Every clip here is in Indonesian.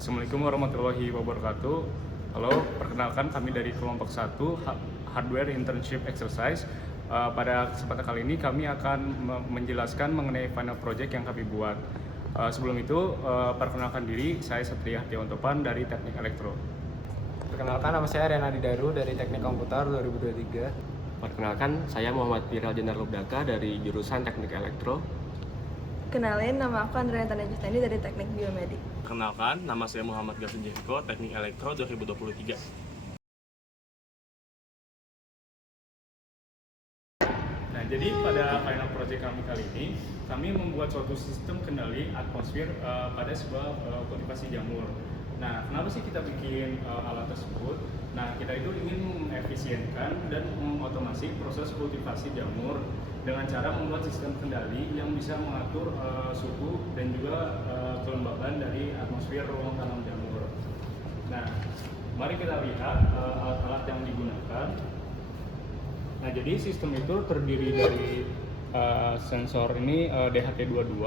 Assalamualaikum warahmatullahi wabarakatuh. Halo, perkenalkan kami dari kelompok 1 Hardware Internship Exercise. Pada kesempatan kali ini kami akan menjelaskan mengenai final project yang kami buat. Sebelum itu, perkenalkan diri, saya Satria Hartiawan dari Teknik Elektro. Perkenalkan, nama saya Renadi Daru dari Teknik Komputer 2023. Perkenalkan, saya Muhammad Viral Jenar Lubdaka dari jurusan Teknik Elektro. Kenalin, nama aku Andrea Tanda Justani dari Teknik Biomedik. Kenalkan, nama saya Muhammad Gavin Jericho, Teknik Elektro 2023. Nah, jadi pada final project kami kali ini, kami membuat suatu sistem kendali atmosfer pada sebuah kultivasi jamur. Nah, kenapa sih kita bikin alat tersebut? Nah, kita itu ingin mengefisienkan dan mengotomasi proses kultivasi jamur dengan cara membuat sistem kendali yang bisa mengatur suhu dan juga kelembaban dari atmosfer ruang tanam jamur. Nah, mari kita lihat alat-alat yang digunakan. Nah, jadi sistem itu terdiri dari sensor ini DHT22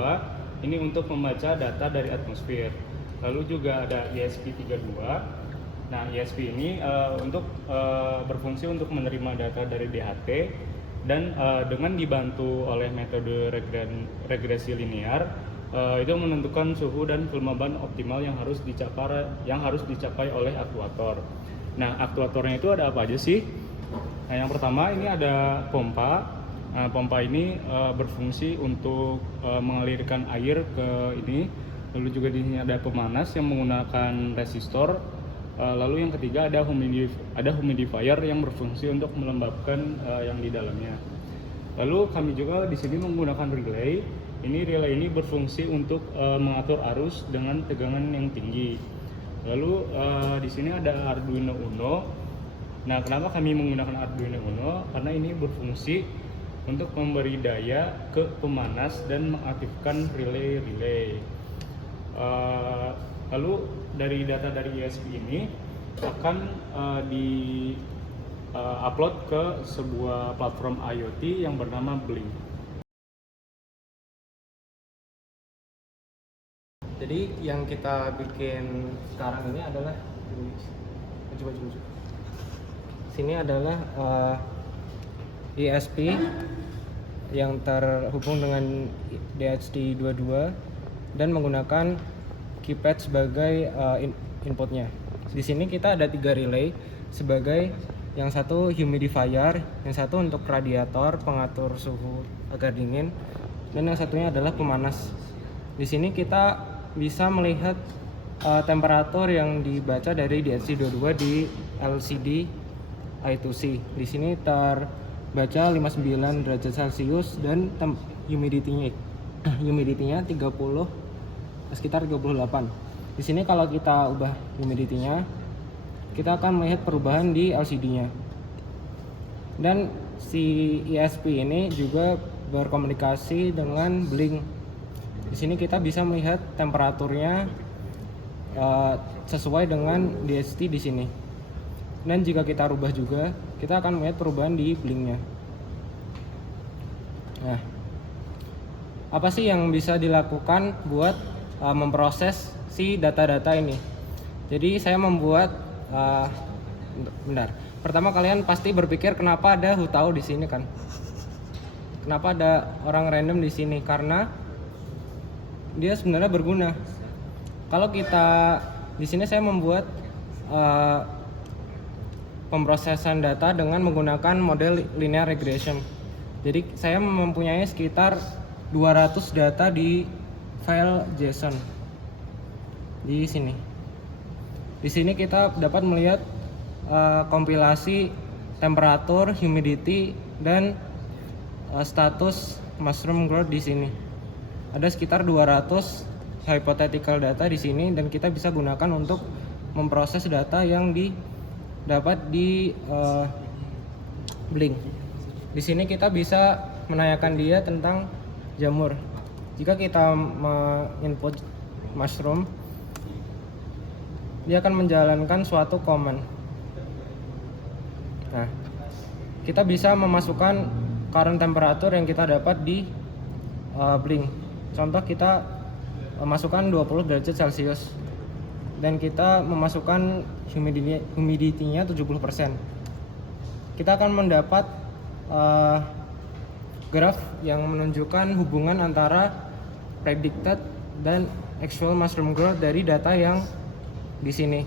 ini untuk membaca data dari atmosfer. Lalu juga ada ESP32. Nah, ESP ini untuk berfungsi untuk menerima data dari DHT dan dengan dibantu oleh metode regresi linear itu menentukan suhu dan kelembaban optimal yang harus dicapai oleh aktuator. Nah, aktuatornya itu ada apa aja sih? Nah, yang pertama ini ada pompa. Nah, pompa ini berfungsi untuk mengalirkan air ke ini. Lalu juga di sini ada pemanas yang menggunakan resistor. Lalu yang ketiga ada humidifier yang berfungsi untuk melembabkan yang di dalamnya. Lalu kami juga di sini menggunakan relay. Relay ini berfungsi untuk mengatur arus dengan tegangan yang tinggi. Lalu di sini ada Arduino Uno. Nah, kenapa kami menggunakan Arduino Uno? Karena ini berfungsi untuk memberi daya ke pemanas dan mengaktifkan relay. Lalu dari data dari ESP ini akan upload ke sebuah platform IoT yang bernama Blink. Jadi yang kita bikin sekarang ini adalah sini adalah ESP yang terhubung dengan DHT22 dan menggunakan keypad sebagai inputnya. Di sini kita ada 3 relay sebagai yang satu humidifier, yang satu untuk radiator pengatur suhu agar dingin, dan yang satunya adalah pemanas. Di sini kita bisa melihat temperatur yang dibaca dari DHT22 di LCD I2C. Di sini terbaca 59 derajat Celcius dan humidity-nya sekitar 38. Di sini kalau kita ubah humidity-nya, kita akan melihat perubahan di LCD-nya. Dan si ESP ini juga berkomunikasi dengan Blink. Di sini kita bisa melihat temperaturnya sesuai dengan DHT di sini. Dan jika kita rubah juga, kita akan melihat perubahan di Blink-nya. Nah, apa sih yang bisa dilakukan buat memproses si data-data ini? Jadi saya membuat Pertama kalian pasti berpikir kenapa ada Hutao di sini kan? Kenapa ada orang random di sini? Karena dia sebenarnya berguna. Kalau kita di sini saya membuat pemrosesan data dengan menggunakan model linear regression. Jadi saya mempunyai sekitar 200 data di file JSON di sini. Di sini kita dapat melihat kompilasi temperatur, humidity, dan status mushroom growth di sini. Ada sekitar 200 hypothetical data di sini dan kita bisa gunakan untuk memproses data yang didapat di Blink. Di sini kita bisa menanyakan dia tentang jamur. Jika kita menginput mushroom, dia akan menjalankan suatu command. Nah, kita bisa memasukkan current temperature yang kita dapat di Blink. Contoh kita masukkan 20 derajat Celcius. dan kita memasukkan humidity-nya 70%. Kita akan mendapat graf yang menunjukkan hubungan antara predicted dan actual mushroom growth dari data yang di sini.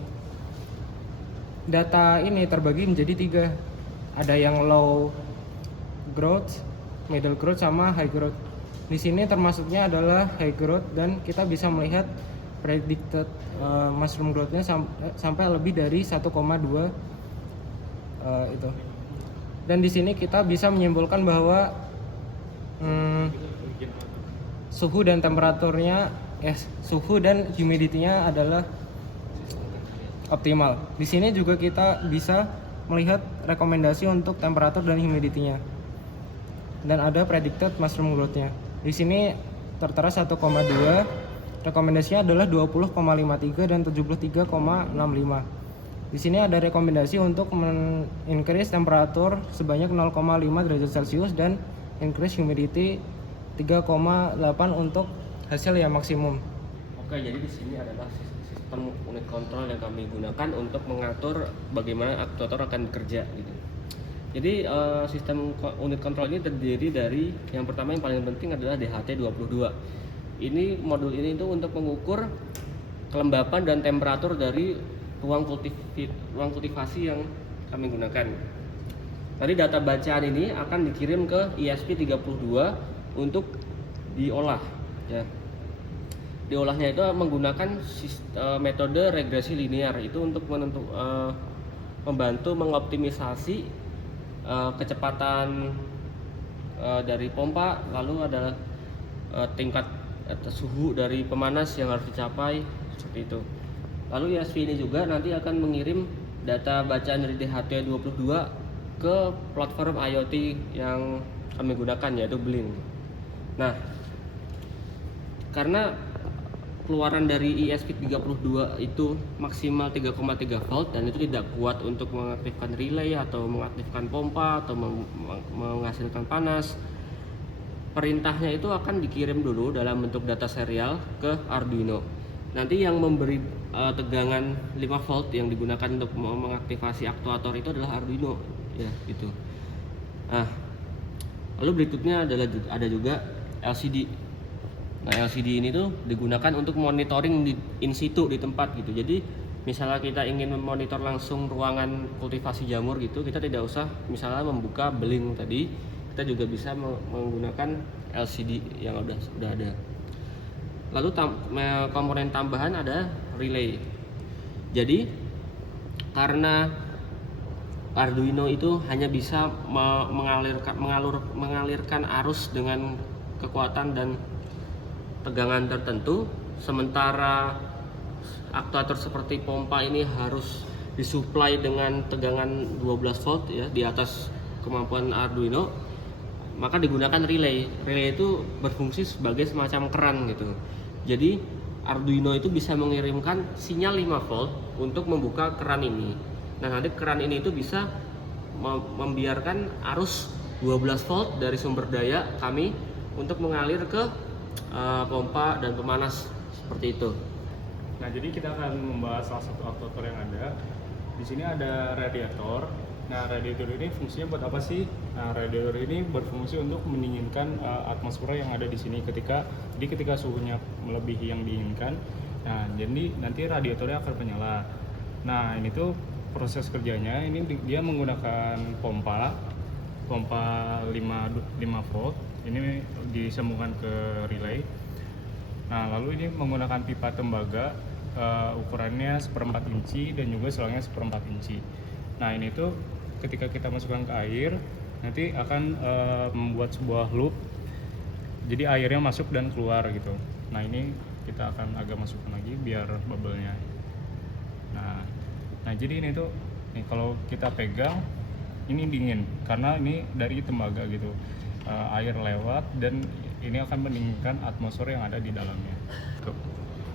Data ini terbagi menjadi 3. Ada yang low growth, middle growth, sama high growth. Di sini termasuknya adalah high growth dan kita bisa melihat predicted mushroom growth-nya sampai lebih dari 1,2 itu. Dan di sini kita bisa menyimpulkan bahwa suhu dan temperaturnya, suhu dan humidity-nya adalah optimal. Di sini juga kita bisa melihat rekomendasi untuk temperatur dan humidity-nya. Dan ada predicted mushroom growth-nya. Di sini tertera 1,2, rekomendasinya adalah 20,53 dan 73,65. Di sini ada rekomendasi untuk increase temperatur sebanyak 0,5 derajat Celcius dan increase humidity 3,8 untuk hasil yang maksimum. Oke, jadi di sini adalah sistem unit kontrol yang kami gunakan untuk mengatur bagaimana aktuator akan bekerja gitu. Jadi sistem unit kontrol ini terdiri dari yang pertama yang paling penting adalah DHT22. Ini modul ini itu untuk mengukur kelembapan dan temperatur dari ruang kultivasi yang kami gunakan. Tadi data bacaan ini akan dikirim ke ESP32 untuk diolah ya. Diolahnya itu menggunakan metode regresi linear itu untuk membantu mengoptimisasi kecepatan dari pompa, lalu ada tingkat suhu dari pemanas yang harus dicapai seperti itu. Lalu ESP ini juga nanti akan mengirim data bacaan dari DHT22 ke platform IoT yang kami gunakan yaitu Blink. Nah, karena keluaran dari ESP32 itu maksimal 3,3 volt dan itu tidak kuat untuk mengaktifkan relay atau mengaktifkan pompa atau menghasilkan panas, perintahnya itu akan dikirim dulu dalam bentuk data serial ke Arduino. Nanti yang memberi tegangan 5 volt yang digunakan untuk mengaktifasi aktuator itu adalah Arduino ya gitu. Nah, lalu berikutnya ada juga LCD. Nah, LCD ini tuh digunakan untuk monitoring in situ di tempat gitu. Jadi misalnya kita ingin memonitor langsung ruangan kultivasi jamur gitu, kita tidak usah misalnya membuka Blink tadi, kita juga bisa menggunakan LCD yang sudah ada. Lalu komponen tambahan ada relay. Jadi karena Arduino itu hanya bisa mengalirkan arus dengan kekuatan dan tegangan tertentu, sementara aktuator seperti pompa ini harus disuplai dengan tegangan 12 volt ya di atas kemampuan Arduino, maka digunakan relay. Relay itu berfungsi sebagai semacam keran gitu. Jadi Arduino itu bisa mengirimkan sinyal 5 volt untuk membuka keran ini. Nah, nanti keran ini itu bisa membiarkan arus 12 volt dari sumber daya kami untuk mengalir ke pompa dan pemanas seperti itu. Nah, jadi kita akan membahas salah satu aktuator yang ada. Di sini ada radiator. Nah, radiator ini fungsinya buat apa sih? Nah, radiator ini berfungsi untuk mendinginkan atmosfer yang ada di sini ketika suhunya melebihi yang diinginkan. Nah, jadi nanti radiatornya akan menyala. Nah, ini tuh proses kerjanya ini dia menggunakan pompa 5 volt. Ini disambungkan ke relay. Nah, lalu ini menggunakan pipa tembaga, ukurannya 1/4 inci dan juga selangnya 1/4 inci. Nah, ini tuh ketika kita masukkan ke air, nanti akan membuat sebuah loop. Jadi airnya masuk dan keluar gitu. Nah, ini kita akan agak masukkan lagi biar bubble-nya. Nah, jadi ini tuh kalau kita pegang ini dingin karena ini dari tembaga gitu. Air lewat dan ini akan mendinginkan atmosfer yang ada di dalamnya. Tuh.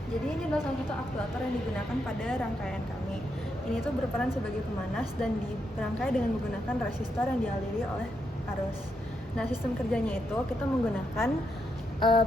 Jadi ini adalah salah satu aktuator yang digunakan pada rangkaian kami. Ini tuh berperan sebagai pemanas dan dirangkai dengan menggunakan resistor yang dialiri oleh arus. Nah, sistem kerjanya itu kita menggunakan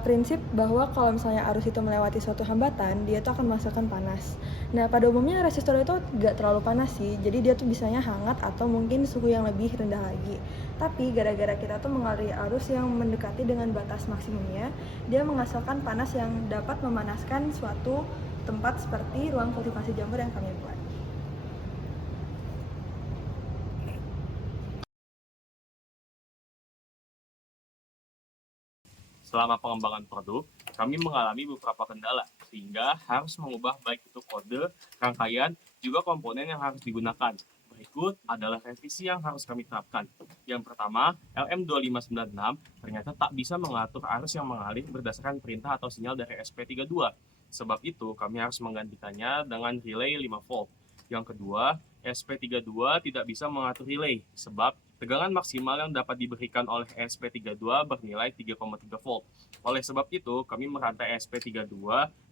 prinsip bahwa kalau misalnya arus itu melewati suatu hambatan, dia itu akan menghasilkan panas. Nah, pada umumnya resistor itu nggak terlalu panas sih, jadi dia tuh bisanya hangat atau mungkin suhu yang lebih rendah lagi. Tapi gara-gara kita tuh mengaliri arus yang mendekati dengan batas maksimumnya, dia menghasilkan panas yang dapat memanaskan suatu tempat seperti ruang kultivasi jamur yang kami buat. Selama pengembangan produk, kami mengalami beberapa kendala, sehingga harus mengubah baik itu kode, rangkaian, juga komponen yang harus digunakan. Berikut adalah revisi yang harus kami terapkan. Yang pertama, LM2596 ternyata tak bisa mengatur arus yang mengalir berdasarkan perintah atau sinyal dari SP32. Sebab itu, kami harus menggantikannya dengan relay 5 volt. Yang kedua, SP32 tidak bisa mengatur relay, sebab tegangan maksimal yang dapat diberikan oleh SP32 bernilai 3,3 volt. Oleh sebab itu, kami merantai SP32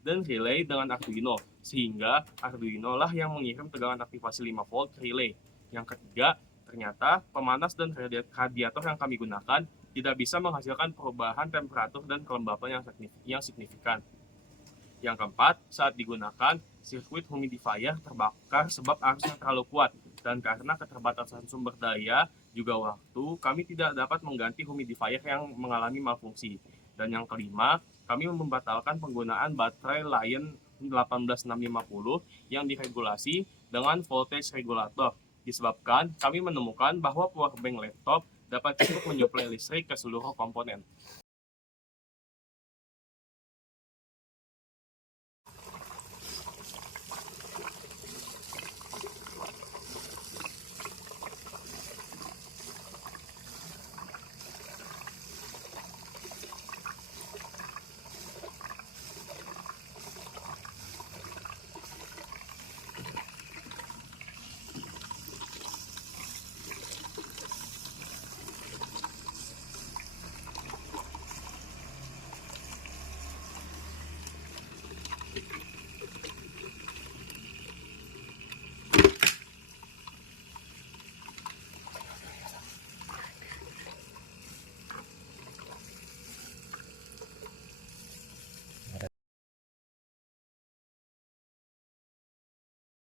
dan relay dengan Arduino, sehingga Arduino lah yang mengirim tegangan aktivasi 5 volt ke relay. Yang ketiga, ternyata pemanas dan radiator yang kami gunakan tidak bisa menghasilkan perubahan temperatur dan kelembapan yang signifikan. Yang keempat, saat digunakan, sirkuit humidifier terbakar sebab arusnya terlalu kuat, dan karena keterbatasan sumber daya juga waktu, kami tidak dapat mengganti humidifier yang mengalami malfungsi. Dan yang kelima, kami membatalkan penggunaan baterai Lion 18650 yang diregulasi dengan voltage regulator, disebabkan kami menemukan bahwa powerbank laptop dapat cukup menyuplai listrik ke seluruh komponen.